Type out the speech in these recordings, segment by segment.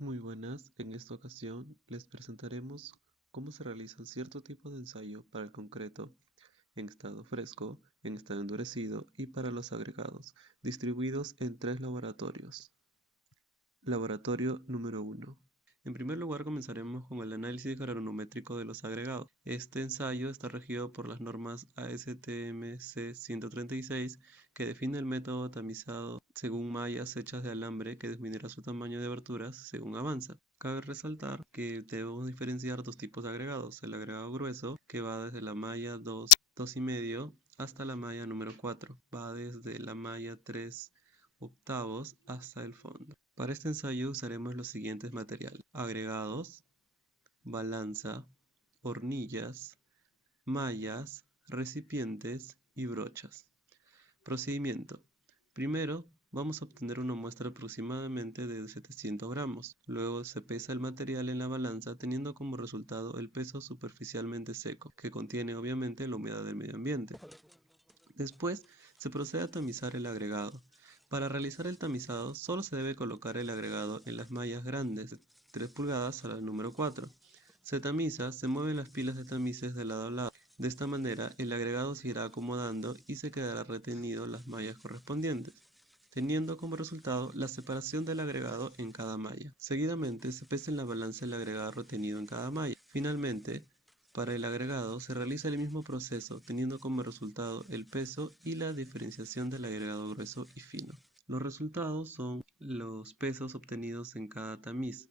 Muy buenas, en esta ocasión les presentaremos cómo se realizan cierto tipo de ensayo para el concreto en estado fresco, en estado endurecido y para los agregados, distribuidos en tres laboratorios. Laboratorio número 1. En primer lugar comenzaremos con el análisis granulométrico de los agregados. Este ensayo está regido por las normas ASTM-C 136 que define el método tamizado según mallas hechas de alambre que disminuirá su tamaño de aberturas según avanza. Cabe resaltar que debemos diferenciar dos tipos de agregados, el agregado grueso que va desde la malla 2, 2,5 hasta la malla número 4, va desde la malla 3 octavos hasta el fondo. Para este ensayo usaremos los siguientes materiales: agregados, balanza, hornillas, mallas, recipientes y brochas. Procedimiento. Primero, vamos a obtener una muestra aproximadamente de 700 gramos. Luego se pesa el material en la balanza teniendo como resultado el peso superficialmente seco, que contiene obviamente la humedad del medio ambiente. Después se procede a tamizar el agregado. Para realizar el tamizado solo se debe colocar el agregado en las mallas grandes de 3 pulgadas a la número 4. Se tamiza, se mueven las pilas de tamices de lado a lado. De esta manera el agregado se irá acomodando y se quedará retenido las mallas correspondientes, teniendo como resultado la separación del agregado en cada malla. Seguidamente se pesa en la balanza el agregado retenido en cada malla. Finalmente, para el agregado se realiza el mismo proceso, teniendo como resultado el peso y la diferenciación del agregado grueso y fino. Los resultados son los pesos obtenidos en cada tamiz.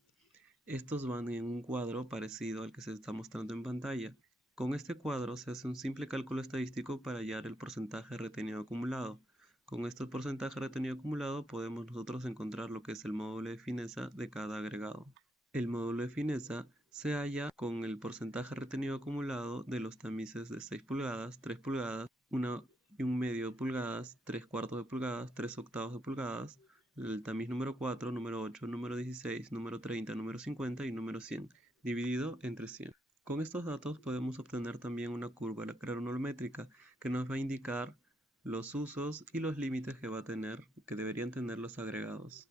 Estos van en un cuadro parecido al que se está mostrando en pantalla. Con este cuadro se hace un simple cálculo estadístico para hallar el porcentaje retenido acumulado. Con este porcentaje retenido acumulado podemos nosotros encontrar lo que es el módulo de fineza de cada agregado. El módulo de fineza se halla con el porcentaje retenido acumulado de los tamices de 6 pulgadas, 3 pulgadas, 1,5 pulgadas, 3 cuartos de pulgadas, 3 octavos de pulgadas, el tamiz número 4, número 8, número 16, número 30, número 50 y número 100, dividido entre 100. Con estos datos podemos obtener también una curva granulométrica que nos va a indicar los usos y los límites que deberían tener los agregados.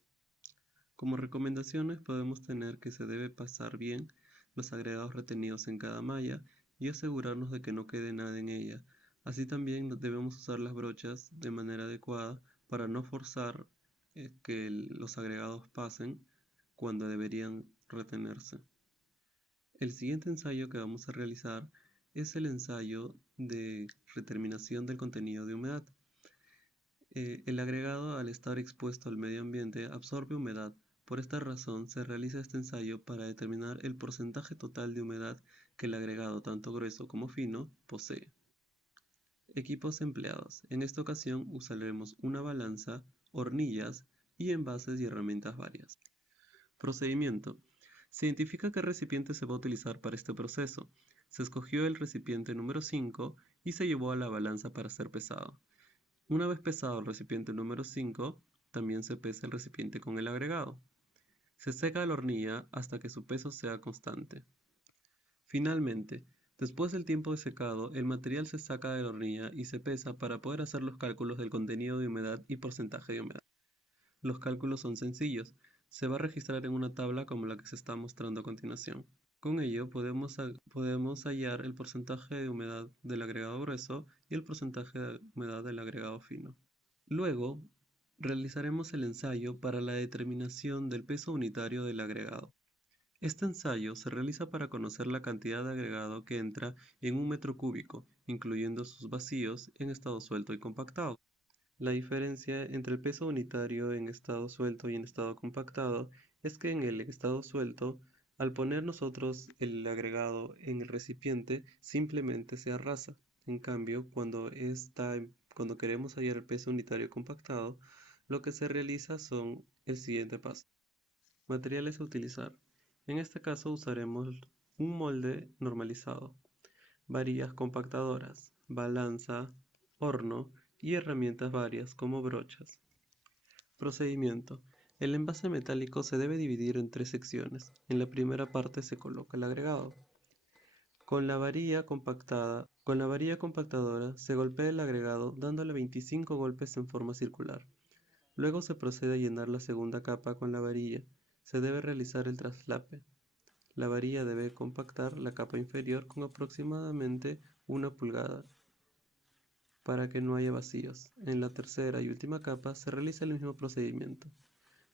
Como recomendaciones podemos tener que se debe pasar bien los agregados retenidos en cada malla y asegurarnos de que no quede nada en ella. Así también debemos usar las brochas de manera adecuada para no forzar que los agregados pasen cuando deberían retenerse. El siguiente ensayo que vamos a realizar es el ensayo de determinación del contenido de humedad. El agregado, al estar expuesto al medio ambiente, absorbe humedad. Por esta razón, se realiza este ensayo para determinar el porcentaje total de humedad que el agregado, tanto grueso como fino, posee. Equipos empleados. En esta ocasión usaremos una balanza, hornillas y envases y herramientas varias. Procedimiento. Se identifica qué recipiente se va a utilizar para este proceso. Se escogió el recipiente número 5 y se llevó a la balanza para ser pesado. Una vez pesado el recipiente número 5, también se pesa el recipiente con el agregado. Se seca la hornilla hasta que su peso sea constante. Finalmente, después del tiempo de secado, el material se saca de la hornilla y se pesa para poder hacer los cálculos del contenido de humedad y porcentaje de humedad. Los cálculos son sencillos, se va a registrar en una tabla como la que se está mostrando a continuación. Con ello podemos hallar el porcentaje de humedad del agregado grueso y el porcentaje de humedad del agregado fino. Luego, realizaremos el ensayo para la determinación del peso unitario del agregado. Este ensayo se realiza para conocer la cantidad de agregado que entra en un metro cúbico, incluyendo sus vacíos en estado suelto y compactado. La diferencia entre el peso unitario en estado suelto y en estado compactado es que en el estado suelto, al poner nosotros el agregado en el recipiente, simplemente se arrasa. En cambio, cuando queremos hallar el peso unitario compactado, lo que se realiza son el siguiente paso. Materiales a utilizar. En este caso usaremos un molde normalizado, varillas compactadoras, balanza, horno y herramientas varias como brochas. Procedimiento. El envase metálico se debe dividir en tres secciones. En la primera parte se coloca el agregado. Con la varilla compactadora se golpea el agregado dándole 25 golpes en forma circular. Luego se procede a llenar la segunda capa con la varilla. Se debe realizar el traslape. La varilla debe compactar la capa inferior con aproximadamente 1 pulgada para que no haya vacíos. En la tercera y última capa se realiza el mismo procedimiento.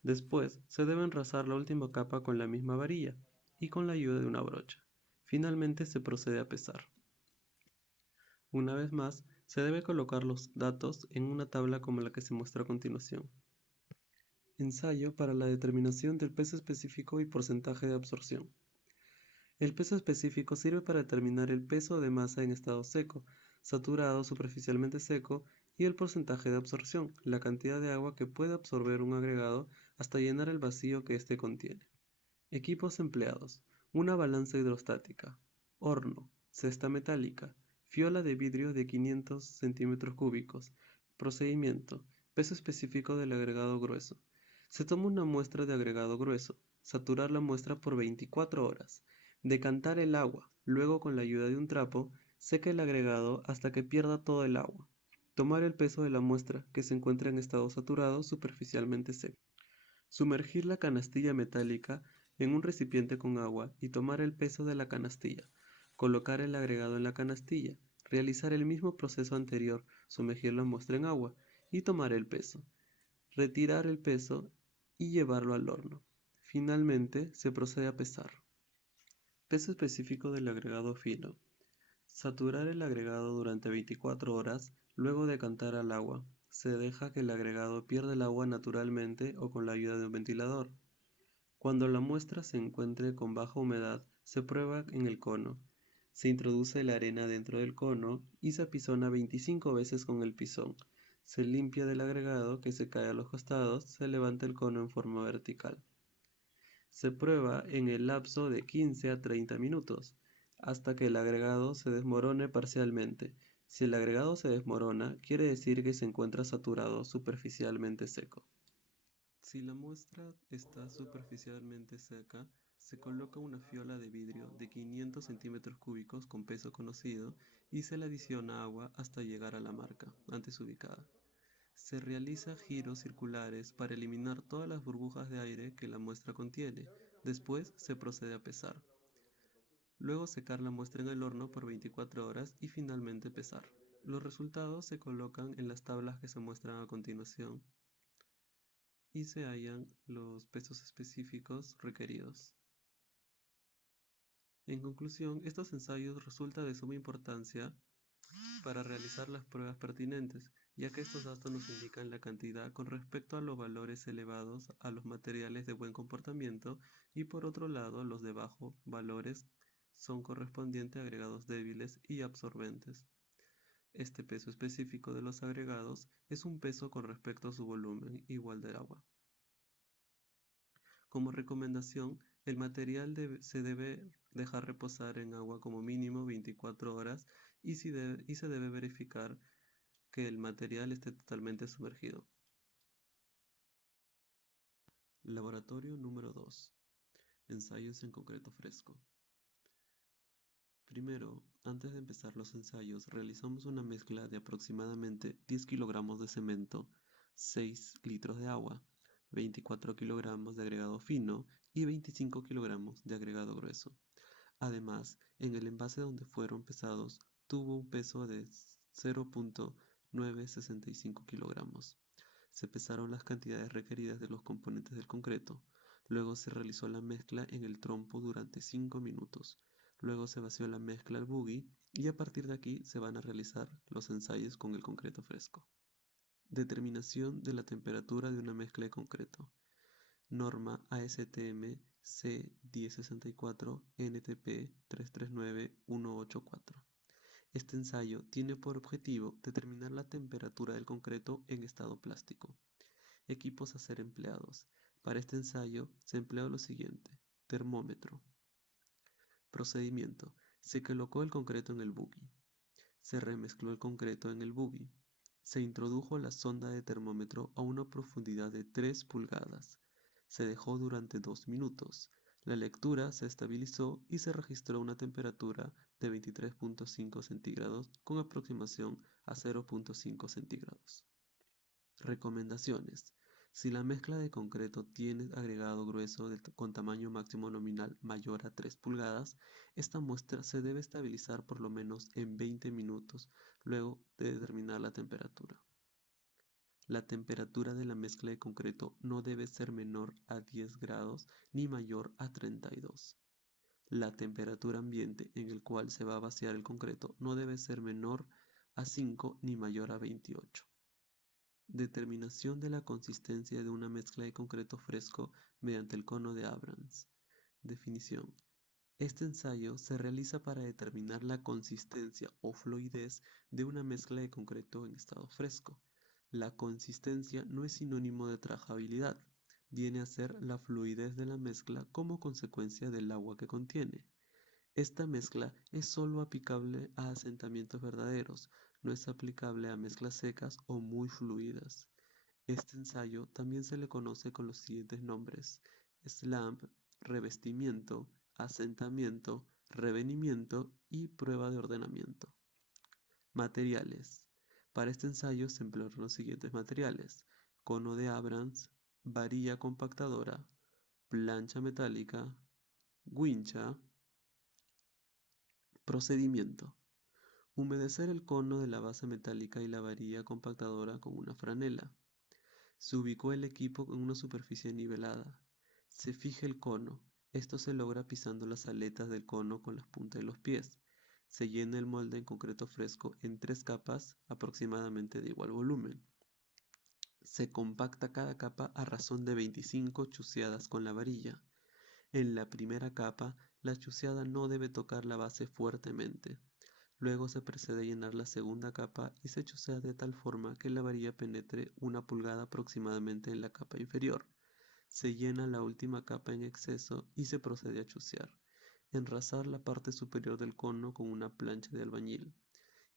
Después, se debe enrasar la última capa con la misma varilla y con la ayuda de una brocha. Finalmente se procede a pesar. Una vez más, se debe colocar los datos en una tabla como la que se muestra a continuación. Ensayo para la determinación del peso específico y porcentaje de absorción. El peso específico sirve para determinar el peso de masa en estado seco, saturado, superficialmente seco, y el porcentaje de absorción, la cantidad de agua que puede absorber un agregado hasta llenar el vacío que éste contiene. Equipos empleados: una balanza hidrostática, horno, cesta metálica, fiola de vidrio de 500 centímetros cúbicos. Procedimiento: peso específico del agregado grueso. Se toma una muestra de agregado grueso, saturar la muestra por 24 horas, decantar el agua, luego con la ayuda de un trapo, seca el agregado hasta que pierda todo el agua. Tomar el peso de la muestra que se encuentra en estado saturado superficialmente seco. Sumergir la canastilla metálica en un recipiente con agua y tomar el peso de la canastilla. Colocar el agregado en la canastilla. Realizar el mismo proceso anterior, sumergir la muestra en agua y tomar el peso. Retirar el peso y llevarlo al horno. Finalmente, se procede a pesar. Peso específico del agregado fino. Saturar el agregado durante 24 horas, luego decantar al agua. Se deja que el agregado pierda el agua naturalmente o con la ayuda de un ventilador. Cuando la muestra se encuentre con baja humedad, se prueba en el cono. Se introduce la arena dentro del cono y se apizona 25 veces con el pisón. Se limpia del agregado que se cae a los costados, se levanta el cono en forma vertical. Se prueba en el lapso de 15 a 30 minutos, hasta que el agregado se desmorone parcialmente. Si el agregado se desmorona, quiere decir que se encuentra saturado superficialmente seco. Si la muestra está superficialmente seca, se coloca una fiola de vidrio de 500 centímetros cúbicos con peso conocido y se le adiciona agua hasta llegar a la marca antes ubicada. Se realiza giros circulares para eliminar todas las burbujas de aire que la muestra contiene. Después se procede a pesar. Luego secar la muestra en el horno por 24 horas y finalmente pesar. Los resultados se colocan en las tablas que se muestran a continuación y se hallan los pesos específicos requeridos. En conclusión, estos ensayos resultan de suma importancia para realizar las pruebas pertinentes, ya que estos datos nos indican la cantidad con respecto a los valores elevados a los materiales de buen comportamiento y por otro lado los de bajo valores son correspondientes a agregados débiles y absorbentes. Este peso específico de los agregados es un peso con respecto a su volumen igual del agua. Como recomendación, el material se debe dejar reposar en agua como mínimo 24 horas y se debe verificar que el material esté totalmente sumergido. Laboratorio número 2. Ensayos en concreto fresco. Primero, antes de empezar los ensayos, realizamos una mezcla de aproximadamente 10 kilogramos de cemento, 6 litros de agua, 24 kilogramos de agregado fino y 25 kilogramos de agregado grueso. Además, en el envase donde fueron pesados, tuvo un peso de 0.965 kilogramos. Se pesaron las cantidades requeridas de los componentes del concreto. Luego se realizó la mezcla en el trompo durante 5 minutos. Luego se vació la mezcla al buggy y a partir de aquí se van a realizar los ensayos con el concreto fresco. Determinación de la temperatura de una mezcla de concreto. Norma ASTM C1064 NTP 339184. Este ensayo tiene por objetivo determinar la temperatura del concreto en estado plástico. Equipos a ser empleados. Para este ensayo se empleó lo siguiente: termómetro. Procedimiento: se colocó el concreto en el buggy. Se remezcló el concreto en el buggy. Se introdujo la sonda de termómetro a una profundidad de 3 pulgadas. Se dejó durante 2 minutos. La lectura se estabilizó y se registró una temperatura de 23.5 centígrados con aproximación a 0.5 centígrados. Recomendaciones. Si la mezcla de concreto tiene agregado grueso con tamaño máximo nominal mayor a 3 pulgadas, esta muestra se debe estabilizar por lo menos en 20 minutos luego de determinar la temperatura. La temperatura de la mezcla de concreto no debe ser menor a 10 grados ni mayor a 32. La temperatura ambiente en el cual se va a vaciar el concreto no debe ser menor a 5 ni mayor a 28. Determinación de la consistencia de una mezcla de concreto fresco mediante el cono de Abrams. Definición. Este ensayo se realiza para determinar la consistencia o fluidez de una mezcla de concreto en estado fresco. La consistencia no es sinónimo de trabajabilidad, viene a ser la fluidez de la mezcla como consecuencia del agua que contiene. Esta mezcla es sólo aplicable a asentamientos verdaderos, no es aplicable a mezclas secas o muy fluidas. Este ensayo también se le conoce con los siguientes nombres: SLAMP, revestimiento, asentamiento, revenimiento y prueba de ordenamiento. Materiales. Para este ensayo se emplearon los siguientes materiales: cono de Abrams, varilla compactadora, plancha metálica, wincha. Procedimiento. Humedecer el cono de la base metálica y la varilla compactadora con una franela. Se ubicó el equipo en una superficie nivelada. Se fija el cono. Esto se logra pisando las aletas del cono con las puntas de los pies. Se llena el molde en concreto fresco en 3 capas aproximadamente de igual volumen. Se compacta cada capa a razón de 25 chuceadas con la varilla. En la primera capa, la chuceada no debe tocar la base fuertemente. Luego se procede a llenar la segunda capa y se chucea de tal forma que la varilla penetre 1 pulgada aproximadamente en la capa inferior. Se llena la última capa en exceso y se procede a chucear. Enrasar la parte superior del cono con una plancha de albañil.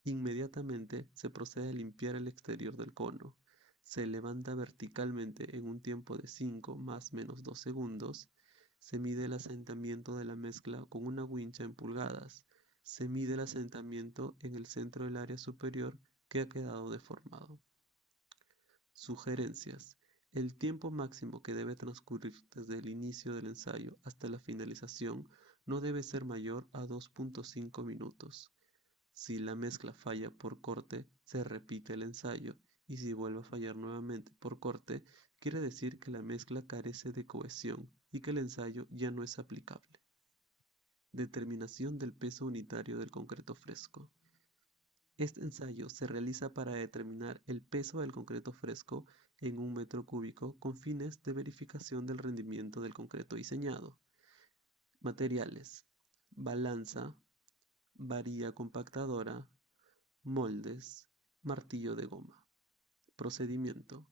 Inmediatamente se procede a limpiar el exterior del cono. Se levanta verticalmente en un tiempo de 5 más menos 2 segundos. Se mide el asentamiento de la mezcla con una wincha en pulgadas. Se mide el asentamiento en el centro del área superior que ha quedado deformado. Sugerencias. El tiempo máximo que debe transcurrir desde el inicio del ensayo hasta la finalización no debe ser mayor a 2.5 minutos. Si la mezcla falla por corte, se repite el ensayo, y si vuelve a fallar nuevamente por corte, quiere decir que la mezcla carece de cohesión y que el ensayo ya no es aplicable. Determinación del peso unitario del concreto fresco. Este ensayo se realiza para determinar el peso del concreto fresco en un metro cúbico con fines de verificación del rendimiento del concreto diseñado. Materiales: balanza, varilla compactadora, moldes, martillo de goma. Procedimiento: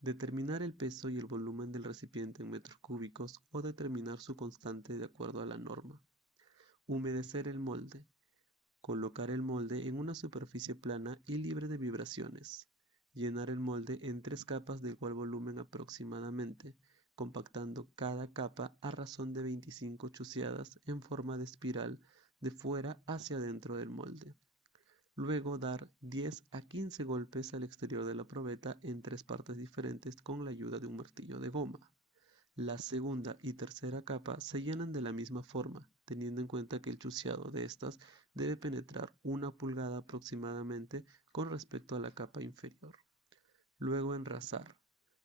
determinar el peso y el volumen del recipiente en metros cúbicos o determinar su constante de acuerdo a la norma. Humedecer el molde. Colocar el molde en una superficie plana y libre de vibraciones. Llenar el molde en 3 capas de igual volumen aproximadamente, compactando cada capa a razón de 25 chuceadas en forma de espiral de fuera hacia adentro del molde. Luego dar 10 a 15 golpes al exterior de la probeta en 3 partes diferentes con la ayuda de un martillo de goma. La segunda y tercera capa se llenan de la misma forma, teniendo en cuenta que el chuceado de estas debe penetrar 1 pulgada aproximadamente con respecto a la capa inferior. Luego enrasar.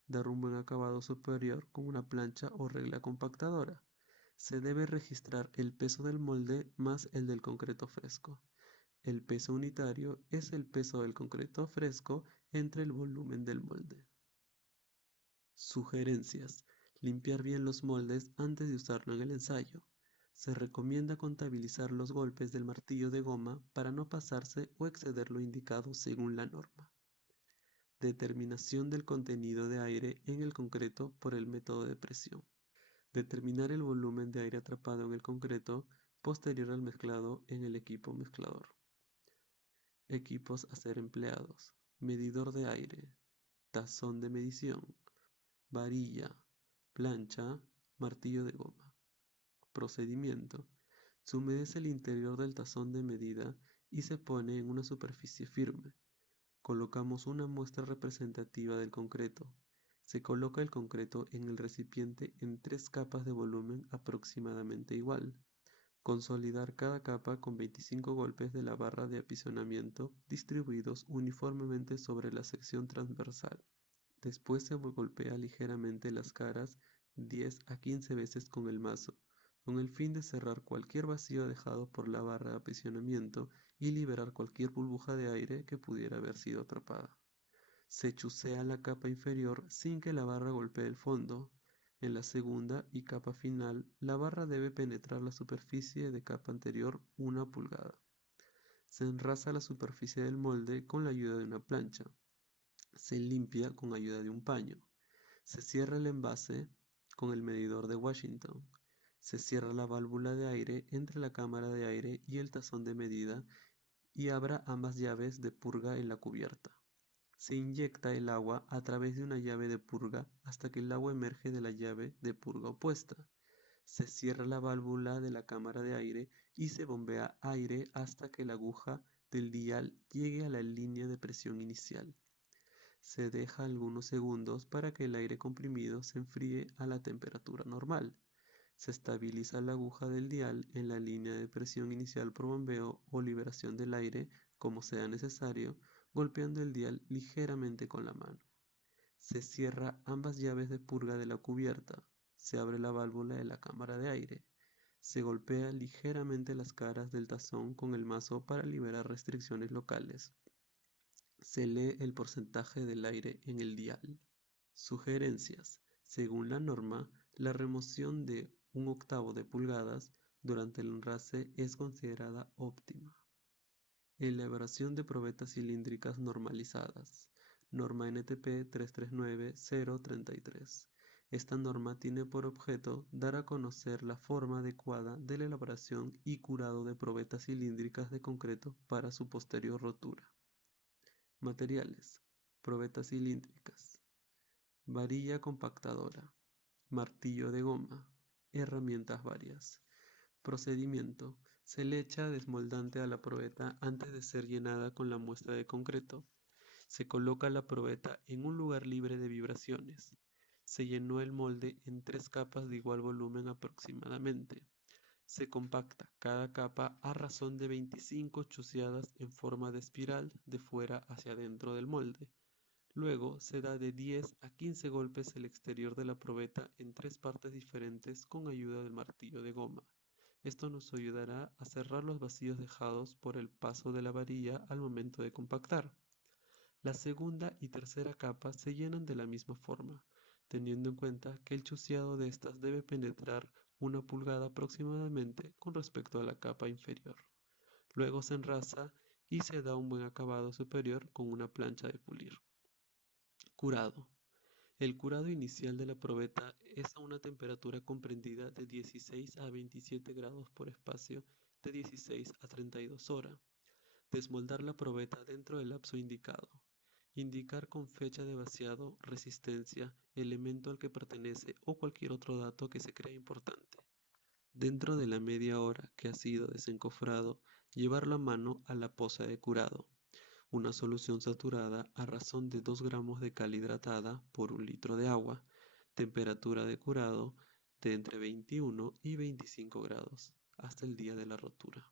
Dar un buen acabado superior con una plancha o regla compactadora. Se debe registrar el peso del molde más el del concreto fresco. El peso unitario es el peso del concreto fresco entre el volumen del molde. Sugerencias: limpiar bien los moldes antes de usarlo en el ensayo. Se recomienda contabilizar los golpes del martillo de goma para no pasarse o exceder lo indicado según la norma. Determinación del contenido de aire en el concreto por el método de presión. Determinar el volumen de aire atrapado en el concreto posterior al mezclado en el equipo mezclador. Equipos a ser empleados: medidor de aire, tazón de medición, varilla, plancha, martillo de goma. Procedimiento: se humedece el interior del tazón de medida y se pone en una superficie firme. Colocamos una muestra representativa del concreto. Se coloca el concreto en el recipiente en 3 capas de volumen aproximadamente igual. Consolidar cada capa con 25 golpes de la barra de apisonamiento distribuidos uniformemente sobre la sección transversal. Después se golpea ligeramente las caras 10 a 15 veces con el mazo, con el fin de cerrar cualquier vacío dejado por la barra de aprisionamiento y liberar cualquier burbuja de aire que pudiera haber sido atrapada. Se chusea la capa inferior sin que la barra golpee el fondo. En la segunda y capa final, la barra debe penetrar la superficie de capa anterior 1 pulgada. Se enrasa la superficie del molde con la ayuda de una plancha. Se limpia con ayuda de un paño. Se cierra el envase con el medidor de Washington. Se cierra la válvula de aire entre la cámara de aire y el tazón de medida y abra ambas llaves de purga en la cubierta. Se inyecta el agua a través de una llave de purga hasta que el agua emerge de la llave de purga opuesta. Se cierra la válvula de la cámara de aire y se bombea aire hasta que la aguja del dial llegue a la línea de presión inicial. Se deja algunos segundos para que el aire comprimido se enfríe a la temperatura normal. Se estabiliza la aguja del dial en la línea de presión inicial por bombeo o liberación del aire, como sea necesario, golpeando el dial ligeramente con la mano. Se cierra ambas llaves de purga de la cubierta. Se abre la válvula de la cámara de aire. Se golpea ligeramente las caras del tazón con el mazo para liberar restricciones locales. Se lee el porcentaje del aire en el dial. Sugerencias. Según la norma, la remoción de 1/8 de pulgadas durante el enrase es considerada óptima. Elaboración de probetas cilíndricas normalizadas. Norma NTP 339-033. Esta norma tiene por objeto dar a conocer la forma adecuada de la elaboración y curado de probetas cilíndricas de concreto para su posterior rotura. Materiales. Probetas cilíndricas. Varilla compactadora. Martillo de goma. Herramientas varias. Procedimiento. Se le echa desmoldante a la probeta antes de ser llenada con la muestra de concreto. Se coloca la probeta en un lugar libre de vibraciones. Se llenó el molde en 3 capas de igual volumen aproximadamente. Se compacta cada capa a razón de 25 chuceadas en forma de espiral de fuera hacia adentro del molde. Luego se da de 10 a 15 golpes el exterior de la probeta en 3 partes diferentes con ayuda del martillo de goma. Esto nos ayudará a cerrar los vacíos dejados por el paso de la varilla al momento de compactar. La segunda y tercera capa se llenan de la misma forma, teniendo en cuenta que el chuceado de estas debe penetrar 1 pulgada aproximadamente con respecto a la capa inferior. Luego se enrasa y se da un buen acabado superior con una plancha de pulir. Curado. El curado inicial de la probeta es a una temperatura comprendida de 16 a 27 grados por espacio de 16 a 32 horas. Desmoldar la probeta dentro del lapso indicado. Indicar con fecha de vaciado, resistencia, elemento al que pertenece o cualquier otro dato que se crea importante. Dentro de la media hora que ha sido desencofrado, llevarlo a mano a la poza de curado. Una solución saturada a razón de 2 gramos de cal hidratada por 1 litro de agua. Temperatura de curado de entre 21 y 25 grados hasta el día de la rotura.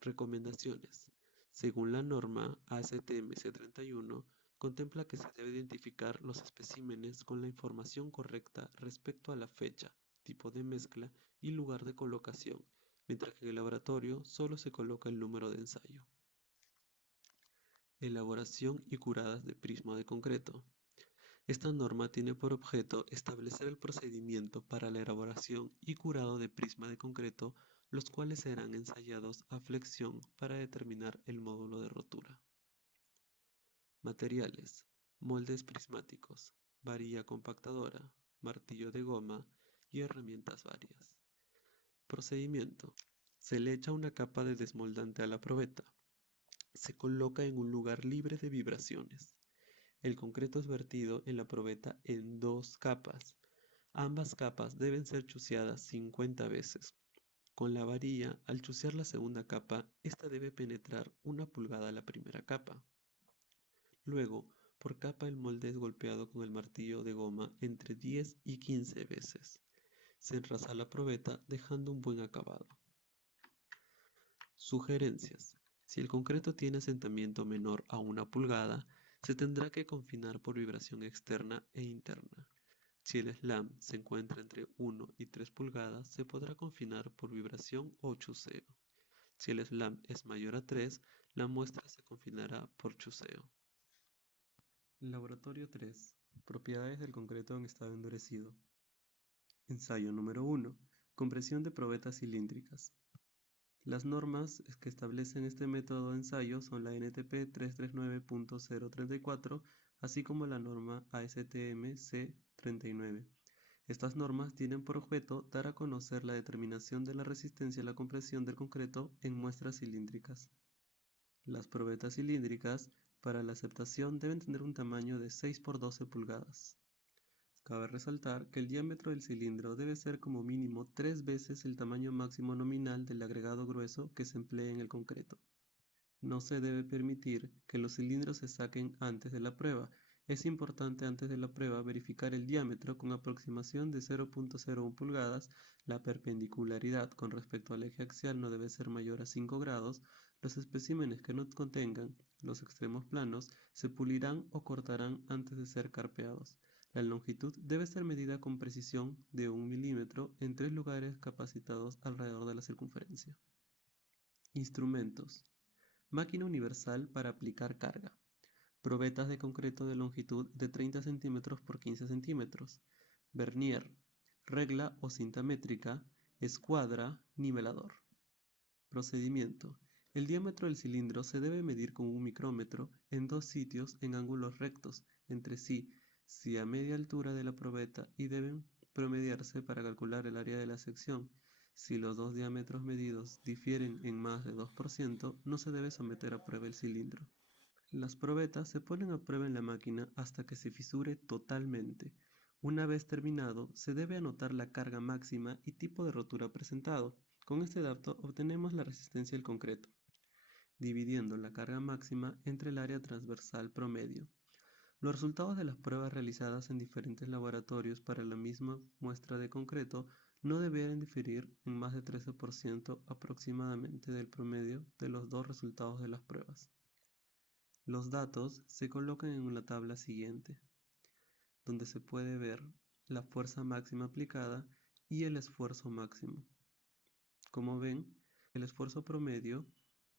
Recomendaciones. Según la norma ASTM-C31, contempla que se debe identificar los especímenes con la información correcta respecto a la fecha, tipo de mezcla y lugar de colocación, mientras que en el laboratorio solo se coloca el número de ensayo. Elaboración y curadas de prisma de concreto. Esta norma tiene por objeto establecer el procedimiento para la elaboración y curado de prisma de concreto, los cuales serán ensayados a flexión para determinar el módulo de rotura. Materiales. Moldes prismáticos, varilla compactadora, martillo de goma y herramientas varias. Procedimiento. Se le echa una capa de desmoldante a la probeta. Se coloca en un lugar libre de vibraciones. El concreto es vertido en la probeta en 2 capas. Ambas capas deben ser chuceadas 50 veces. Con la varilla, al chucear la segunda capa, esta debe penetrar 1 pulgada a la primera capa. Luego, Por capa el molde es golpeado con el martillo de goma entre 10 y 15 veces. Se enrasa la probeta dejando un buen acabado. Sugerencias. Si el concreto tiene asentamiento menor a 1 pulgada, se tendrá que confinar por vibración externa e interna. Si el slam se encuentra entre 1 y 3 pulgadas, se podrá confinar por vibración o chuseo. Si el slam es mayor a 3, la muestra se confinará por chuseo. Laboratorio 3. Propiedades del concreto en estado endurecido. Ensayo número 1. Compresión de probetas cilíndricas. Las normas que establecen este método de ensayo son la NTP 339.034, así como la norma ASTM C39. Estas normas tienen por objeto dar a conocer la determinación de la resistencia a la compresión del concreto en muestras cilíndricas. Las probetas cilíndricas para la aceptación deben tener un tamaño de 6 por 12 pulgadas. Cabe resaltar que el diámetro del cilindro debe ser como mínimo 3 veces el tamaño máximo nominal del agregado grueso que se emplee en el concreto. No se debe permitir que los cilindros se saquen antes de la prueba. Es importante antes de la prueba verificar el diámetro con aproximación de 0.01 pulgadas, la perpendicularidad con respecto al eje axial no debe ser mayor a 5 grados, los especímenes que no contengan los extremos planos se pulirán o cortarán antes de ser carpeados. La longitud debe ser medida con precisión de 1 milímetro en 3 lugares capacitados alrededor de la circunferencia. Instrumentos. Máquina universal para aplicar carga. Probetas de concreto de longitud de 30 cm por 15 cm. Vernier. Regla o cinta métrica. Escuadra. Nivelador. Procedimiento. El diámetro del cilindro se debe medir con un micrómetro en 2 sitios en ángulos rectos entre sí, si a media altura de la probeta y deben promediarse para calcular el área de la sección. Si los dos diámetros medidos difieren en más de 2%, no se debe someter a prueba el cilindro. Las probetas se ponen a prueba en la máquina hasta que se fisure totalmente. Una vez terminado, se debe anotar la carga máxima y tipo de rotura presentado. Con este dato obtenemos la resistencia del concreto, dividiendo la carga máxima entre el área transversal promedio. Los resultados de las pruebas realizadas en diferentes laboratorios para la misma muestra de concreto no deberán diferir en más de 13% aproximadamente del promedio de los dos resultados de las pruebas. Los datos se colocan en la tabla siguiente, donde se puede ver la fuerza máxima aplicada y el esfuerzo máximo. Como ven, el esfuerzo promedio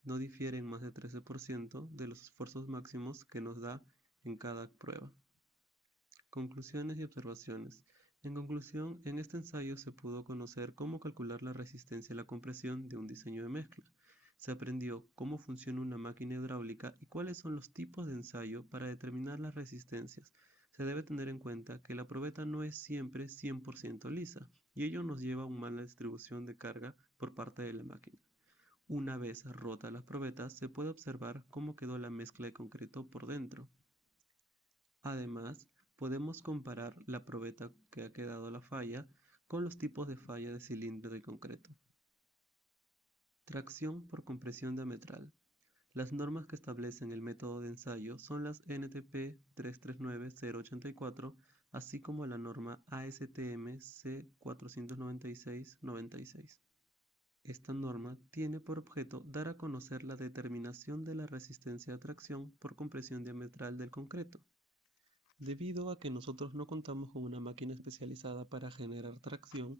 no difiere en más de 13% de los esfuerzos máximos que nos da en cada prueba. Conclusiones y observaciones. En conclusión, en este ensayo se pudo conocer cómo calcular la resistencia a la compresión de un diseño de mezcla. Se aprendió cómo funciona una máquina hidráulica y cuáles son los tipos de ensayo para determinar las resistencias. Se debe tener en cuenta que la probeta no es siempre 100% lisa, y ello nos lleva a una mala distribución de carga por parte de la máquina. Una vez rotas las probetas, se puede observar cómo quedó la mezcla de concreto por dentro. Además, podemos comparar la probeta que ha quedado la falla con los tipos de falla de cilindro de concreto. Tracción por compresión diametral. Las normas que establecen el método de ensayo son las NTP 339.084, así como la norma ASTM C496-96. Esta norma tiene por objeto dar a conocer la determinación de la resistencia a tracción por compresión diametral del concreto. Debido a que nosotros no contamos con una máquina especializada para generar tracción,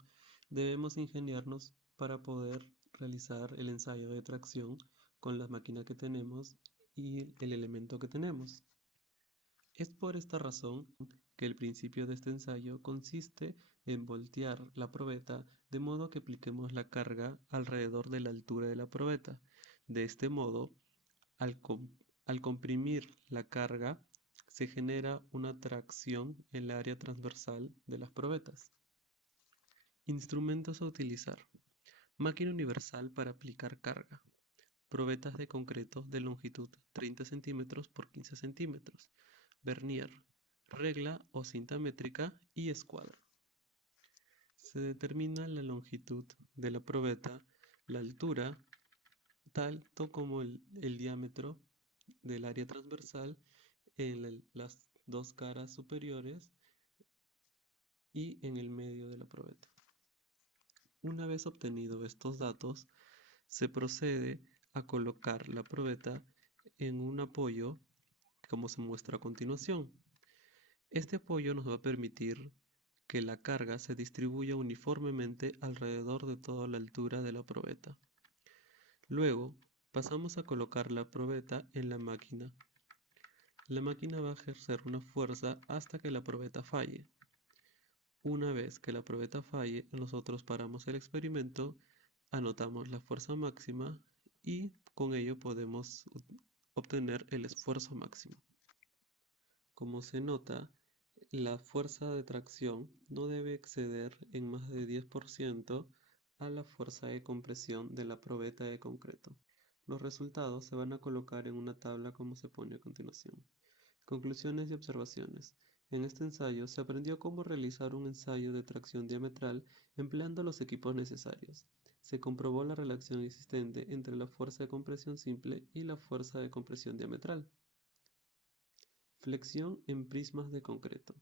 debemos ingeniarnos para poder realizar el ensayo de tracción con la máquina que tenemos y el elemento que tenemos. Es por esta razón que el principio de este ensayo consiste en voltear la probeta de modo que apliquemos la carga alrededor de la altura de la probeta. De este modo, al comprimir la carga, se genera una tracción en el área transversal de las probetas. Instrumentos a utilizar. Máquina universal para aplicar carga. Probetas de concreto de longitud 30 cm por 15 cm. Vernier, regla o cinta métrica y escuadra. Se determina la longitud de la probeta, la altura, tanto como el diámetro del área transversal, en las dos caras superiores y en el medio de la probeta. Una vez obtenidos estos datos, se procede a colocar la probeta en un apoyo como se muestra a continuación. Este apoyo nos va a permitir que la carga se distribuya uniformemente alrededor de toda la altura de la probeta. Luego, pasamos a colocar la probeta en la máquina. La máquina va a ejercer una fuerza hasta que la probeta falle. Una vez que la probeta falle, nosotros paramos el experimento, anotamos la fuerza máxima y con ello podemos obtener el esfuerzo máximo. Como se nota, la fuerza de tracción no debe exceder en más de 10% a la fuerza de compresión de la probeta de concreto. Los resultados se van a colocar en una tabla como se pone a continuación. Conclusiones y observaciones. En este ensayo se aprendió cómo realizar un ensayo de tracción diametral empleando los equipos necesarios. Se comprobó la relación existente entre la fuerza de compresión simple y la fuerza de compresión diametral. Flexión en prismas de concreto.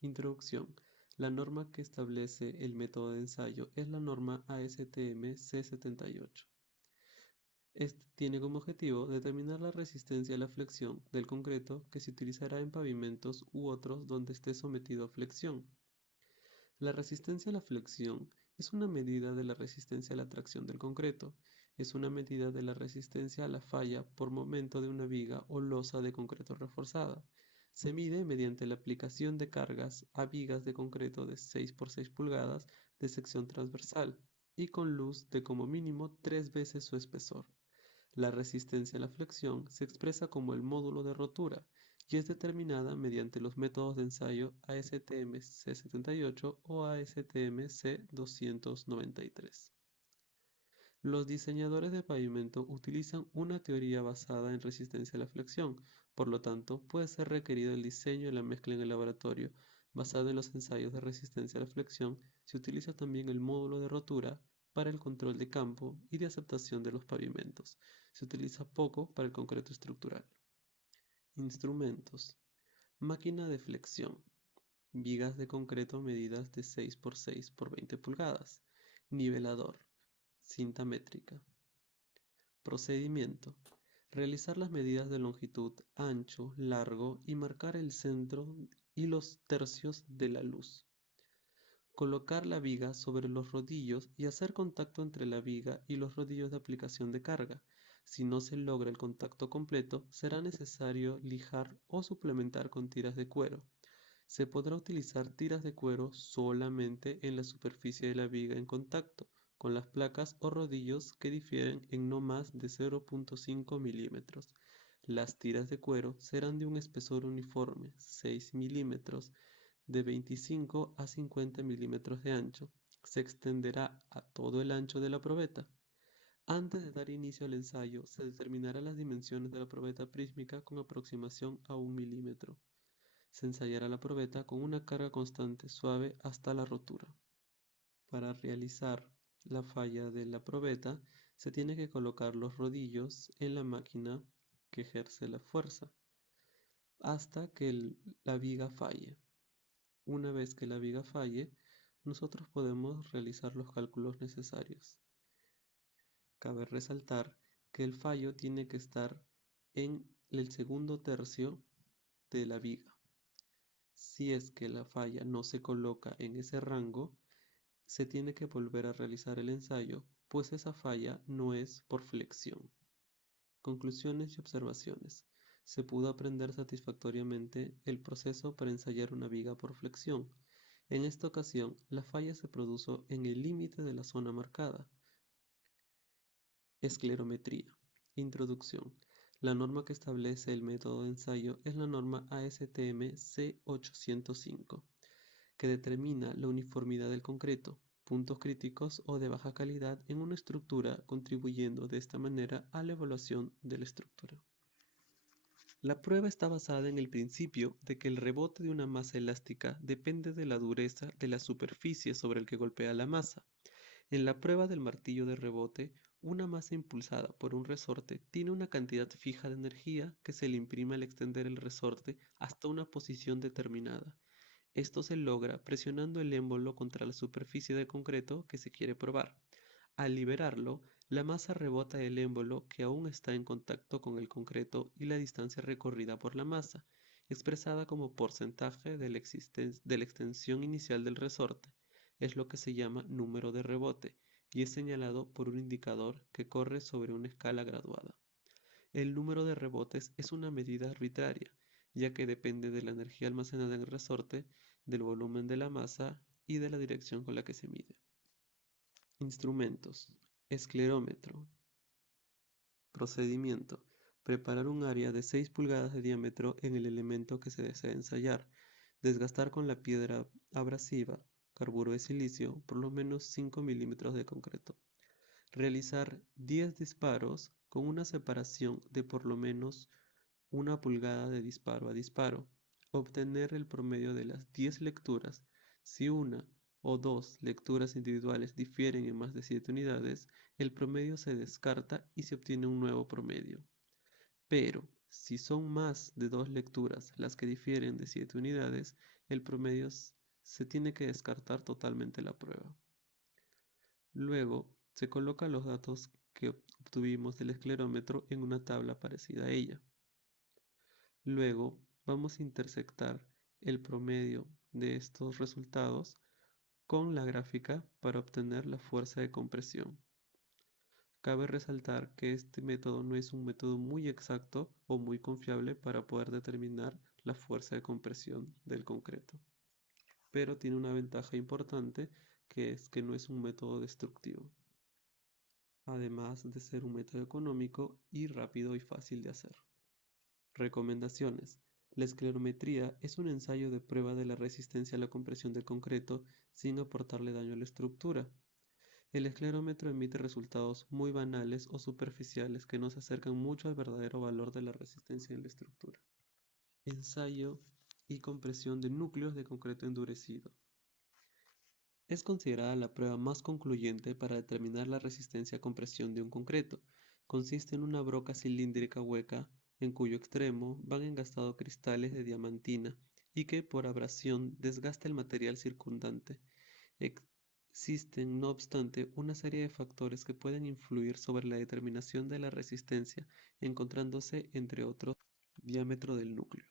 Introducción. La norma que establece el método de ensayo es la norma ASTM C78. Este tiene como objetivo determinar la resistencia a la flexión del concreto que se utilizará en pavimentos u otros donde esté sometido a flexión. La resistencia a la flexión es una medida de la resistencia a la tracción del concreto. Es una medida de la resistencia a la falla por momento de una viga o losa de concreto reforzada. Se mide mediante la aplicación de cargas a vigas de concreto de 6 por 6 pulgadas de sección transversal y con luz de como mínimo 3 veces su espesor. La resistencia a la flexión se expresa como el módulo de rotura y es determinada mediante los métodos de ensayo ASTM C78 o ASTM C293. Los diseñadores de pavimento utilizan una teoría basada en resistencia a la flexión, por lo tanto, puede ser requerido el diseño de la mezcla en el laboratorio. Basado en los ensayos de resistencia a la flexión, se utiliza también el módulo de rotura para el control de campo y de aceptación de los pavimentos. Se utiliza poco para el concreto estructural. Instrumentos. Máquina de flexión. Vigas de concreto medidas de 6 por 6 por 20 pulgadas. Nivelador. Cinta métrica. Procedimiento. Realizar las medidas de longitud, ancho, largo y marcar el centro y los tercios de la luz. Colocar la viga sobre los rodillos y hacer contacto entre la viga y los rodillos de aplicación de carga. Si no se logra el contacto completo, será necesario lijar o suplementar con tiras de cuero. Se podrá utilizar tiras de cuero solamente en la superficie de la viga en contacto con las placas o rodillos que difieren en no más de 0.5 milímetros. Las tiras de cuero serán de un espesor uniforme, 6 milímetros, de 25 a 50 milímetros de ancho. Se extenderá a todo el ancho de la probeta. Antes de dar inicio al ensayo, se determinarán las dimensiones de la probeta prísmica con aproximación a 1 milímetro. Se ensayará la probeta con una carga constante suave hasta la rotura. Para realizar la falla de la probeta, se tiene que colocar los rodillos en la máquina que ejerce la fuerza hasta que la viga falle. Una vez que la viga falle, nosotros podemos realizar los cálculos necesarios. Cabe resaltar que el fallo tiene que estar en el segundo tercio de la viga. Si es que la falla no se coloca en ese rango, se tiene que volver a realizar el ensayo, pues esa falla no es por flexión. Conclusiones y observaciones. Se pudo aprender satisfactoriamente el proceso para ensayar una viga por flexión. En esta ocasión, la falla se produjo en el límite de la zona marcada. Esclerometría. Introducción. La norma que establece el método de ensayo es la norma ASTM C805, que determina la uniformidad del concreto, puntos críticos o de baja calidad en una estructura, contribuyendo de esta manera a la evaluación de la estructura. La prueba está basada en el principio de que el rebote de una masa elástica depende de la dureza de la superficie sobre el que golpea la masa. En la prueba del martillo de rebote, Una masa impulsada por un resorte tiene una cantidad fija de energía que se le imprime al extender el resorte hasta una posición determinada. Esto se logra presionando el émbolo contra la superficie de concreto que se quiere probar. Al liberarlo, la masa rebota del émbolo que aún está en contacto con el concreto y la distancia recorrida por la masa, expresada como porcentaje de la extensión inicial del resorte, es lo que se llama número de rebote y es señalado por un indicador que corre sobre una escala graduada. El número de rebotes es una medida arbitraria, ya que depende de la energía almacenada en el resorte, del volumen de la masa y de la dirección con la que se mide. Instrumentos. Esclerómetro. Procedimiento. Preparar un área de 6 pulgadas de diámetro en el elemento que se desea ensayar. Desgastar con la piedra abrasiva, carburo de silicio, por lo menos 5 milímetros de concreto. Realizar 10 disparos con una separación de por lo menos 1 pulgada de disparo a disparo. Obtener el promedio de las 10 lecturas. Si una o dos lecturas individuales difieren en más de 7 unidades, el promedio se descarta y se obtiene un nuevo promedio. Pero, si son más de 2 lecturas las que difieren de 7 unidades, el promedio se tiene que descartar totalmente la prueba. Luego, se colocan los datos que obtuvimos del esclerómetro en una tabla parecida a ella. Luego, vamos a intersectar el promedio de estos resultados con la gráfica para obtener la fuerza de compresión. Cabe resaltar que este método no es un método muy exacto o muy confiable para poder determinar la fuerza de compresión del concreto, pero tiene una ventaja importante que es que no es un método destructivo, además de ser un método económico y rápido y fácil de hacer. Recomendaciones. La esclerometría es un ensayo de prueba de la resistencia a la compresión del concreto sin aportarle daño a la estructura. El esclerómetro emite resultados muy banales o superficiales que no se acercan mucho al verdadero valor de la resistencia en la estructura. Ensayo y compresión de núcleos de concreto endurecido. Es considerada la prueba más concluyente para determinar la resistencia a compresión de un concreto. Consiste en una broca cilíndrica hueca en cuyo extremo van engastados cristales de diamantina y que por abrasión desgasta el material circundante. Existen, no obstante, una serie de factores que pueden influir sobre la determinación de la resistencia, encontrándose, entre otros, el diámetro del núcleo.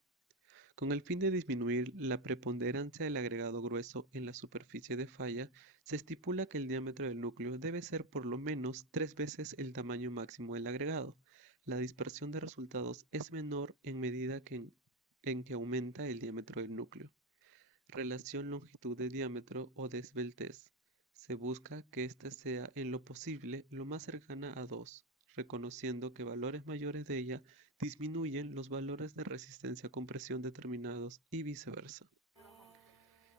Con el fin de disminuir la preponderancia del agregado grueso en la superficie de falla, se estipula que el diámetro del núcleo debe ser por lo menos 3 veces el tamaño máximo del agregado. La dispersión de resultados es menor en medida en que aumenta el diámetro del núcleo. Relación longitud de diámetro o de esbeltez. Se busca que ésta sea en lo posible lo más cercana a 2, reconociendo que valores mayores de ella disminuyen los valores de resistencia a compresión determinados y viceversa.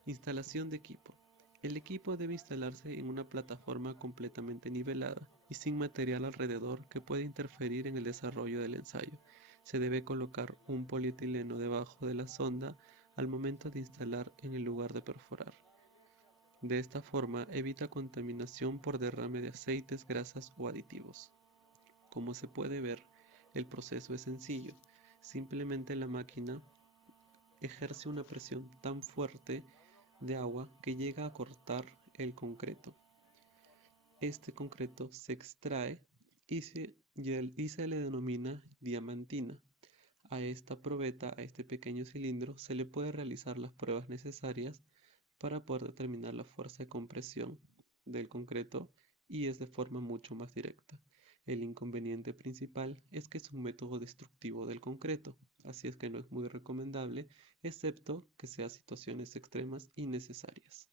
Instalación de equipo. El equipo debe instalarse en una plataforma completamente nivelada y sin material alrededor que pueda interferir en el desarrollo del ensayo. Se debe colocar un polietileno debajo de la sonda al momento de instalar en el lugar de perforar. De esta forma evita contaminación por derrame de aceites, grasas o aditivos. Como se puede ver, el proceso es sencillo. Simplemente la máquina ejerce una presión tan fuerte de agua que llega a cortar el concreto. Este concreto se extrae y se le denomina diamantina. A esta probeta, a este pequeño cilindro, se le puede realizar las pruebas necesarias para poder determinar la fuerza de compresión del concreto y es de forma mucho más directa. El inconveniente principal es que es un método destructivo del concreto, así es que no es muy recomendable, excepto que sea situaciones extremas y necesarias.